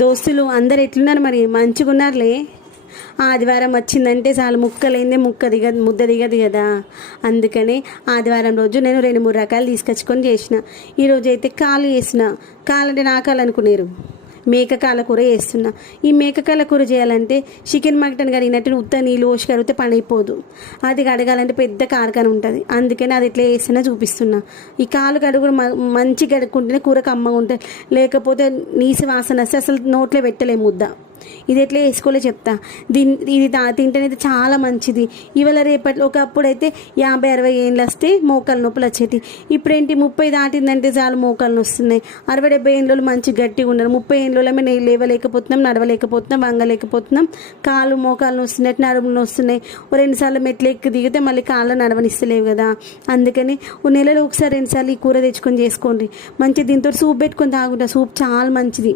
దోస్తులు అందరు ఎట్లున్నారు? మరి మంచిగా ఉన్నారులే. ఆదివారం వచ్చిందంటే చాలు ముక్కలేందే ముద్ద దిగదు కదా. అందుకని ఆదివారం రోజు నేను 2-3 రకాలు తీసుకొచ్చుకొని చేసిన. ఈరోజు అయితే కాలు చేసిన. కాలు అంటే నా కాలు అనుకునేరు, మేకకాల కూర చేస్తున్నా. ఈ మేకకాల కూర చేయాలంటే చికెన్ మటన్ కడిగినట్టు ఉత్త నీళ్ళు పోసి కడిగితే పని అయిపోదు. అది కడగాలంటే పెద్ద కార్ఖాన ఉంటుంది. అందుకని అది ఎట్లా చేస్తున్నా చూపిస్తున్నా. ఈ కాలు కడుగు మంచిగా కడుక్కుంటేనే కూర కమ్మగా ఉంటుంది, లేకపోతే నీసి వాసన వస్తే అసలు నోట్లో పెట్టలేము ముద్ద. ఇది ఎట్లా వేసుకోలే చెప్తా. ఇది తింటేనైతే చాలా మంచిది. ఇవాళ రేపట్లో ఒకప్పుడైతే 50-60 ఏళ్ళు వస్తే మోకాలు నొప్పులు వచ్చేటి. ఇప్పుడేంటి 30 దాటిందంటే చాలు మోకాలు వస్తున్నాయి. 60-70 ఏళ్ళు మంచి గట్టిగా ఉన్నారు. 30 ఏళ్ళమే నేను లేవలేకపోతున్నాం, నడవలేకపోతున్నాం, వంగలేకపోతున్నాం. కాళ్ళు మోకాలు వస్తున్నట్టు నడుములు వస్తున్నాయి. 2 సార్లు మెట్లు ఎక్కి దిగితే మళ్ళీ కాళ్ళు నడవనిస్తలేవు కదా. అందుకని నెలలో ఒకసారి 2 సార్లు ఈ కూర తెచ్చుకొని చేసుకోండి. మంచి దీంతో సూప్ పెట్టుకొని తాగుంటా. సూప్ చాలా మంచిది.